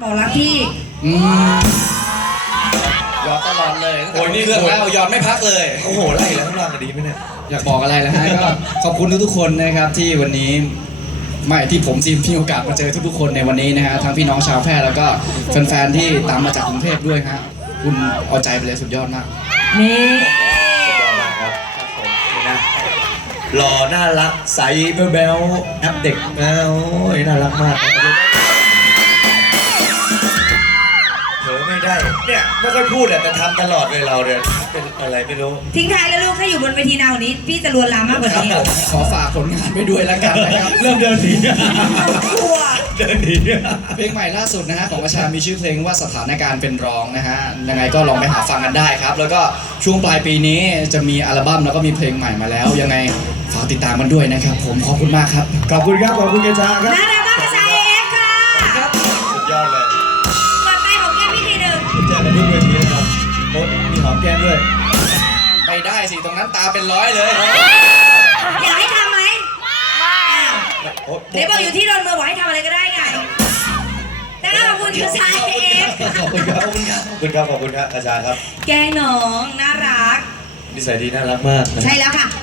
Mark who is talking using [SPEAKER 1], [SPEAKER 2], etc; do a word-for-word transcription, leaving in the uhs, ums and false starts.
[SPEAKER 1] บอกรักพี่
[SPEAKER 2] อืมหยอดตลอดเลยโอ้ยนี่เรื่องแล้วหยอดไม่พักเลย
[SPEAKER 3] โอ้โหไล่แล้วข้างล่างดีไหมเนี่ย
[SPEAKER 2] อยากบอกอะไรนะฮะ ก็ขอบคุณทุกๆคนนะครับที่วันนี้ไม่ที่ผมที่มีโอกาสมาเจอทุกๆคนในวันนี้นะฮะทั้งพี่น้องชาวแพร่แล้วก็แฟนๆที่ตามมาจากกรุงเทพด้วยฮะคุณเอาใจไปเลยสุดยอดมาก
[SPEAKER 1] นี่
[SPEAKER 3] สุดยอดมากครับครับผมนี่นะหล่อน่ารักใสแบ๊วแบ๊วนับเด็กนะโอ้ยน่ารักมากเผลอไม่ได้เนี่ยไม่ค่อยพูดอะแต่ทำตลอดเลยเราเนี่ยเป็นอะไรไม่รู้
[SPEAKER 1] ทิ้งท้ายแล้วลูกถ้าอยู่บนเวทีนาวนี้พี่จะลวนลามมากกว่านี้
[SPEAKER 2] ขอฝากผลงานไปด้วยแล้วกันนะครับ
[SPEAKER 3] เริ่มเดินหนี
[SPEAKER 1] กลัว
[SPEAKER 3] เดินหนี
[SPEAKER 2] เพลงใหม่ล่าสุดนะฮะของประชามีชื่อเพลงว่าสถานการณ์เป็นรองนะฮะยังไงก็ลองไปหาฟังกันได้ครับ แล้วก็ช่วงปลายปีนี้จะมีอัลบั้มแล้วก็มีเพลงใหม่มาแล้ว ยังไงฝากติดตามกันด้วยนะครับผมขอบคุณมากครับ
[SPEAKER 3] ขอบคุณครับขอบคุณกระชาครับ
[SPEAKER 1] น่ารักมากกระชายเอฟค่ะ
[SPEAKER 3] สุดยอดเลย
[SPEAKER 1] เปิดไปของแก้มพี่ทีหนึ่ง
[SPEAKER 3] เจอกันที่เวทีนะครับโอ๊ตมีหอมแก้มด้วย
[SPEAKER 2] ไม่ได้สิตรงนั้นตาเป็นร้อยเลย
[SPEAKER 1] อยากให้ทำไหมอ้าว
[SPEAKER 3] โอ๊ต
[SPEAKER 1] เดี๋ยวบอกอยู่ที่โดนมือบอกให้ทำอะไรก็ได้ไงแต่ก็ขอบคุณกระชายเอฟ
[SPEAKER 3] ขอบคุณครับขอบคุณครับขอบคุณครับขอบคุณครับกระชาครับ
[SPEAKER 1] แกล้งน้องน่ารัก
[SPEAKER 3] นิสัยดีน่ารักมากนะ
[SPEAKER 1] ใช่แล้วค่ะ